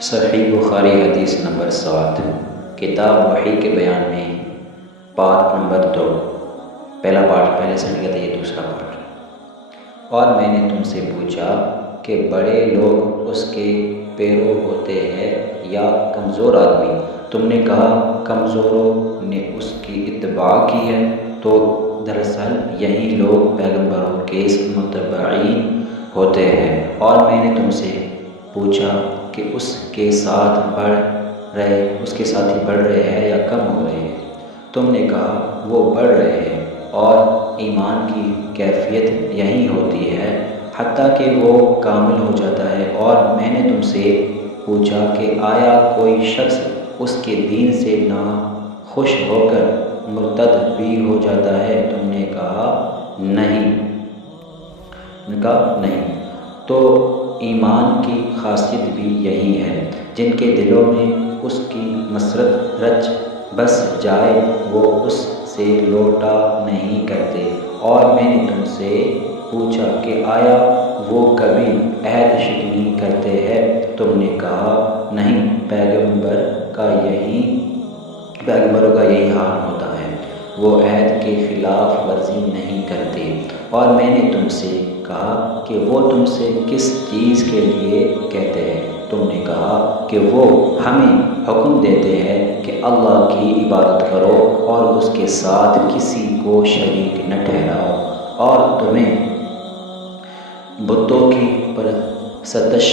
صحیح بخاری حدیث نمبر 7، کتاب وحی کے بیان میں پارٹ نمبر 2۔ پہلا پارٹ پہلے سے لیا تھا، یہ دوسرا پارٹ۔ اور میں نے تم سے پوچھا کہ بڑے لوگ اس کے پیرو ہوتے ہیں یا کمزور آدمی؟ تم نے کہا کمزوروں نے اس کی اتباع کی ہے۔ تو دراصل یہی لوگ پیغمبروں کے متبعین ہوتے ہیں۔ اور میں نے تم سے پوچھا کہ اس کے ساتھی بڑھ رہے ہیں یا کم ہو رہے ہیں؟ تم نے کہا وہ بڑھ رہے ہیں، اور ایمان کی کیفیت یہی ہوتی ہے حتیٰ کہ وہ کامل ہو جاتا ہے۔ اور میں نے تم سے پوچھا کہ آیا کوئی شخص اس کے دین سے ناخوش ہو کر مرتد بھی ہو جاتا ہے؟ تم نے کہا نہیں۔ تو ایمان کی خاصیت بھی یہی ہے، جن کے دلوں میں اس کی مسرت رچ بس جائے وہ اس سے لوٹا نہیں کرتے۔ اور میں نے تم سے پوچھا کہ آیا وہ کبھی عہد شکنی کرتے ہیں؟ تم نے کہا نہیں، پیغمبروں کا یہی حال ہوتا ہے، وہ عہد کے خلاف ورزی نہیں کرتے۔ اور میں نے تم سے کہا کہ وہ تم سے کس چیز کے لیے کہتے ہیں؟ تم نے کہا کہ وہ ہمیں حکم دیتے ہیں کہ اللہ کی عبادت کرو اور اس کے ساتھ کسی کو شریک نہ ٹھہراؤ، اور تمہیں بتوں کی پرستش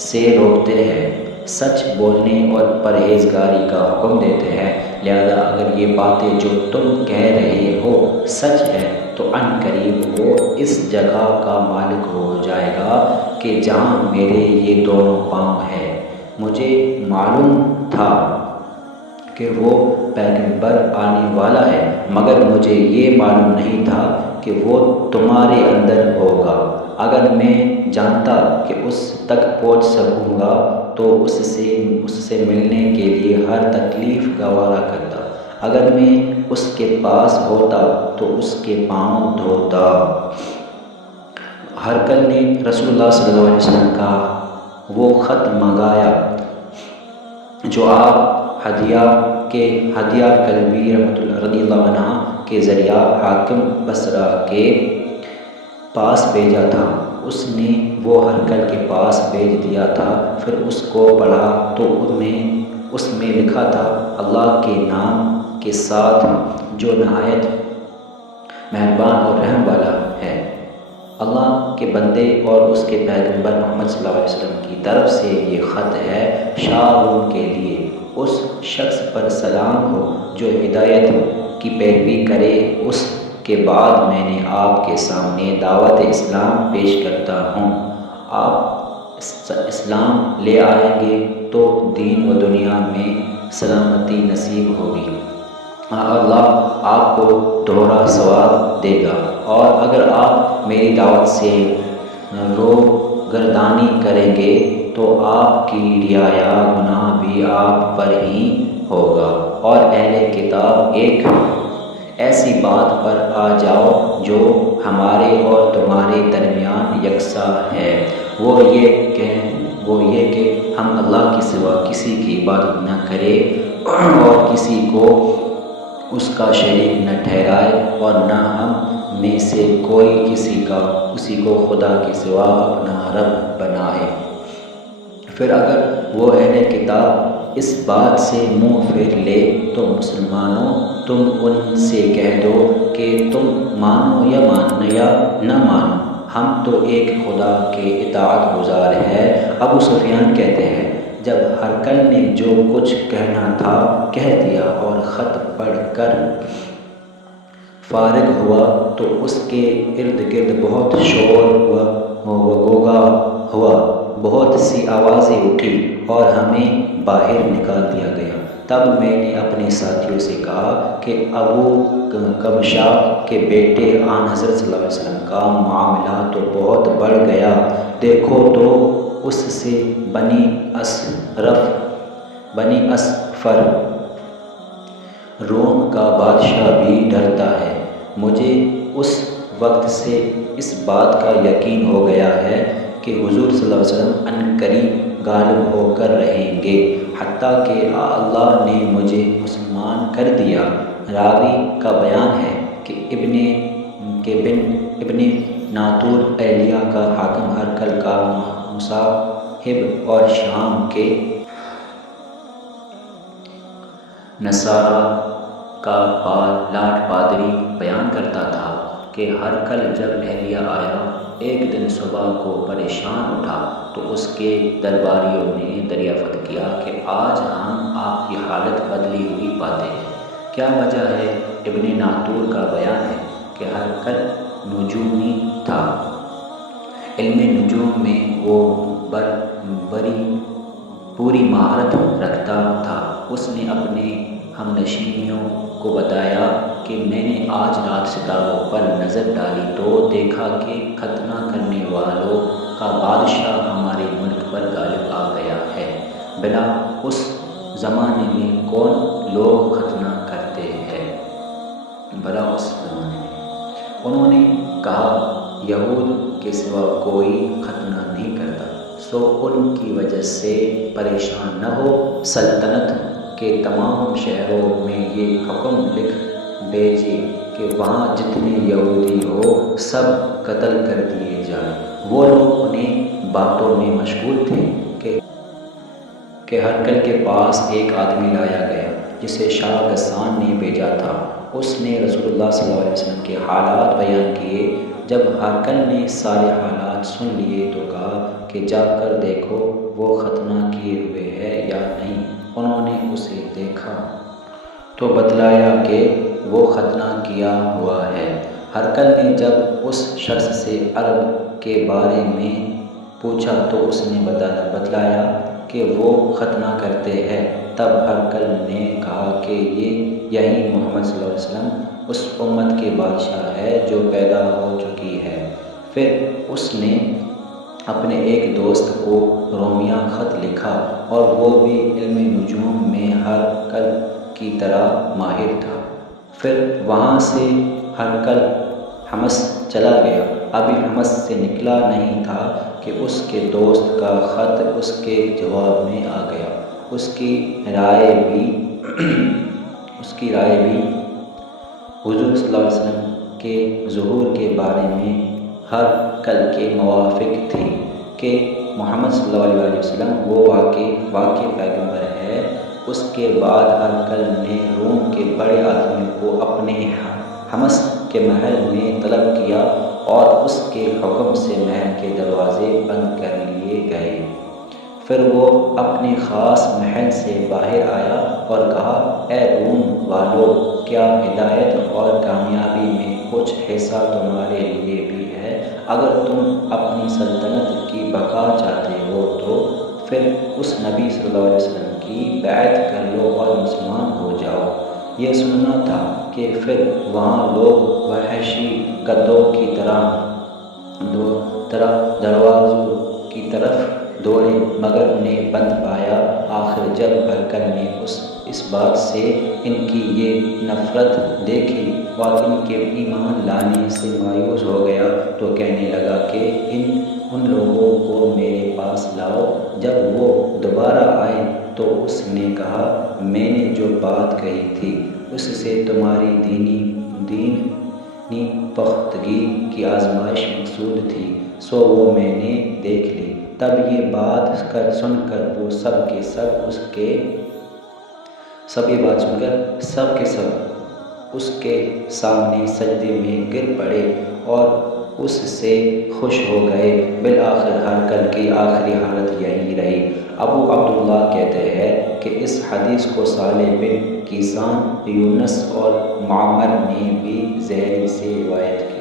سے روکتے ہیں، سچ بولنے اور پرہیزگاری کا حکم دیتے ہیں۔ لہذا اگر یہ باتیں جو تم کہہ رہے ہو سچ ہے تو عن قریب وہ اس جگہ کا مالک ہو جائے گا کہ جہاں میرے یہ دونوں پاؤں ہیں۔ مجھے معلوم تھا کہ وہ پیغمبر آنے والا ہے، مگر مجھے یہ معلوم نہیں تھا کہ وہ تمہارے اندر ہوگا۔ اگر میں جانتا کہ اس تک پہنچ سکوں گا تو اس سے ملنے کے لیے ہر تکلیف گوارا کرتا۔ اگر میں اس کے پاس ہوتا تو اس کے پاؤں دھوتا۔ ہرقل نے رسول اللہ صلی اللہ علیہ وسلم کا وہ خط منگایا جو آپ ہدیہ کلبی رضی اللہ عنہ کے ذریعہ حاکم بصرہ کے پاس بھیجا تھا۔ اس نے وہ ہرقل کے پاس بھیج دیا تھا۔ پھر اس کو پڑھا تو اس میں لکھا تھا، اللہ کے نام کے ساتھ جو نہایت مہربان اور رحم والا ہے۔ اللہ کے بندے اور اس کے پیغمبر محمد صلی اللہ علیہ وسلم کی طرف سے یہ خط ہے، شاہ روم کے لیے۔ اس شخص پر سلام ہو جو ہدایت کی پیروی کرے۔ اس کے بعد میں نے آپ کے سامنے دعوت اسلام پیش کرتا ہوں۔ آپ اسلام لے آئیں گے تو دین و دنیا میں سلامتی نصیب ہوگی، اللہ آپ کو دوہرا ثواب دے گا۔ اور اگر آپ میری دعوت سے روگردانی کریں گے تو آپ کی رعایا گناہ بھی آپ پر ہی ہوگا۔ اور اہل کتاب ایک ایسی بات پر آ جاؤ جو ہمارے اور تمہارے درمیان یکساں ہے، وہ یہ کہ ہم اللہ کے سوا کسی کی عبادت نہ کریں اور کسی کو اس کا شریک نہ ٹھہرائے، اور نہ ہم میں سے کوئی کسی کو خدا کے سوا اپنا رب بنائے۔ پھر اگر وہ اہل کتاب اس بات سے منہ پھیر لے تو مسلمانوں تم ان سے کہہ دو کہ تم مانو یا نہ مانو، ہم تو ایک خدا کے اطاعت گزار ہیں۔ ابو سفیان کہتے ہیں، جب ہرقل نے جو کچھ کہنا تھا کہہ دیا اور خط پڑھ کر فارغ ہوا تو اس کے ارد گرد بہت شور و غوغا ہوا، بہت سی آوازیں اٹھی اور ہمیں باہر نکال دیا گیا۔ تب میں نے اپنے ساتھیوں سے کہا کہ ابو قبشہ کے بیٹے آن حضرت صلی اللہ علیہ وسلم کا معاملہ تو بہت بڑھ گیا، دیکھو تو اس سے بنی اصفر روم کا بادشاہ بھی ڈرتا ہے۔ مجھے اس وقت سے اس بات کا یقین ہو گیا ہے کہ حضور صلی اللہ علیہ وسلم ان قریب غالب ہو کر رہیں گے، حتیٰ کہ اللہ نے مجھے مسلمان کر دیا۔ راوی کا بیان ہے کہ ابن ناطور ایلیہ کا حاکم ہرقل کا مصاحب اور شام کے نصارہ کا لاٹ پادری بیان کرتا تھا کہ ہرقل جب ایلیہ آیا ایک دن صبح کو پریشان اٹھا تو اس کے درباریوں نے دریافت کیا کہ آج ہم آپ کی حالت بدلی ہوئی پاتے ہیں، کیا وجہ ہے؟ ابن ناطور کا بیان ہے کہ ہرقل نجومی تھا، علم نجوم میں وہ پوری مہارت رکھتا تھا۔ اس نے اپنے ہمنشینیوں کو بتایا کہ میں نے آج رات ستاروں پر نظر ڈالی تو دیکھا کہ ختنہ کرنے والوں کا بادشاہ ہمارے ملک پر غالب آ گیا ہے۔ بلا اس زمانے میں کون لوگ ختنہ کرتے ہیں؟ انہوں نے کہا یہود کے سوا کوئی ختنہ نہیں کرتا، سو ان کی وجہ سے پریشان نہ ہو۔ سلطنت کے تمام شہروں میں یہ حکم لکھ بھیجے کہ وہاں جتنے یہودی ہو سب قتل کر دیے جائیں۔ وہ لوگ انہیں باتوں میں مشغول تھے کہ ہرقل کے پاس ایک آدمی لایا گیا جسے شاہ غسان نے بھیجا تھا۔ اس نے رسول اللہ صلی اللہ علیہ وسلم کے حالات بیان کیے۔ جب ہرقل نے سارے حالات سن لیے تو کہا کہ جا کر دیکھو وہ ختنہ کیے ہوئے ہے یا نہیں۔ انہوں نے اسے دیکھا تو بتلایا کہ وہ ختنہ کیا ہوا ہے۔ ہرقل نے جب اس شخص سے عرب کے بارے میں پوچھا تو اس نے بتلایا کہ وہ ختنہ کرتے ہیں۔ تب ہرقل نے کہا کہ یہی محمد صلی اللہ علیہ وسلم اس امت کے بادشاہ ہے جو پیدا ہو چکی ہے۔ پھر اس نے اپنے ایک دوست کو رومیہ خط لکھا اور وہ بھی علم نجوم میں ہرقل کی طرح ماہر تھا۔ پھر وہاں سے ہرقل حمص چلا گیا۔ ابھی حمص سے نکلا نہیں تھا کہ اس کے دوست کا خط اس کے جواب میں آ گیا۔ اس کی رائے بھی حضور صلی اللہ علیہ وسلم کے ظہور کے بارے میں ہرقل کے موافق تھی کہ محمد صلی اللہ علیہ وسلم وہ واقعی پیغمبر ہے۔ اس کے بعد ہرقل نے روم کے بڑے آدمی کو اپنے حمص کے محل میں طلب کیا اور اس کے حکم سے محل کے دروازے بند کر لیے گئے۔ پھر وہ اپنے خاص محل سے باہر آیا اور کہا اے روم والو، کیا ہدایت اور کامیابی میں کچھ حصہ تمہارے لیے بھی ہے؟ اگر تم اپنی سلطنت کی بقا چاہتے ہو تو پھر اس نبی صلی اللہ علیہ وسلم کی بیعت کر لو اور مسلمان ہو جاؤ۔ یہ سننا تھا کہ پھر وہاں لوگ وحشی گدھوں کی طرح دروازوں کی طرف دوڑے مگر انہیں بند پایا۔ آخر جب ہرقل نے اس بات سے ان کی یہ نفرت دیکھی اور ان کے ایمان لانے سے مایوس ہو گیا تو کہنے لگا کہ ان لوگوں کو میرے پاس لاؤ۔ جب وہ دوبارہ آئے تو اس نے کہا میں نے جو بات کہی تھی اس سے تمہاری دینی پختگی کی آزمائش مقصود تھی، سو وہ میں نے دیکھ لی۔ تب یہ بات سن کر وہ سب کے سب اس کے سامنے سجدے میں گر پڑے اور اس سے خوش ہو گئے۔ بالآخر ہرقل کی آخری حالت یہی رہی۔ ابو عبداللہ کہتے ہیں کہ اس حدیث کو صالح بن کیسان، یونس اور معمر نے بھی زہری سے روایت کی۔